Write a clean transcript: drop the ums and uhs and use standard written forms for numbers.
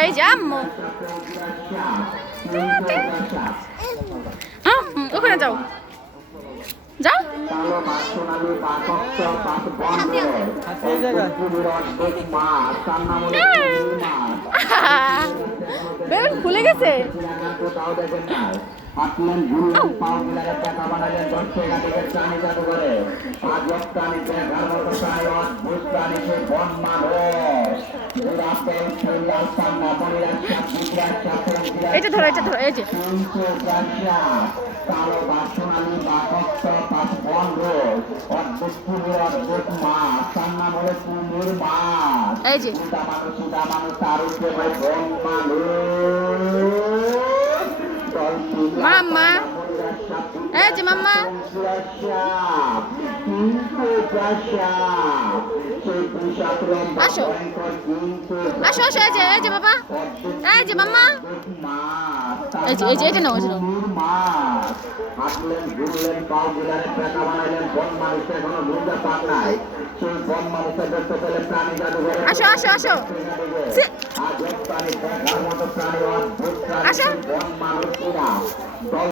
এই যে আম্মু, ওখানে যাও যাও। বেলুন খুলে গেছে। এটা ধরো, এটা ধরো, এই যে কালো বা সোনালী বা ভক্ত পাঁচ বন্ধ অদ্ভুত কুমির অদ্ভুত মাছ, তার নাম হলো কুমির মাছ। এই যে সুদা মানুষ তার উপরে বন মানুষ মাম্মা, এই যে মাম্মা, আসো আসো আসো, এই যে বাবা, এই যে মাম্মা, এই যে এই যে নাও, এই যে নাও। হাঁটলেন ঘুরলেন পাও গিলারে পেটা বানাইলেন বন মানুষের এখনো বুঝতে পার নাই। সেই বন মানুষের দেখতে পেলে প্রাণী জাদুঘরে আসো আসো আসো, আজ প্রাণী দেখার মতো প্রাণী অদ্ভুত প্রাণী আসো। বন মানুষরা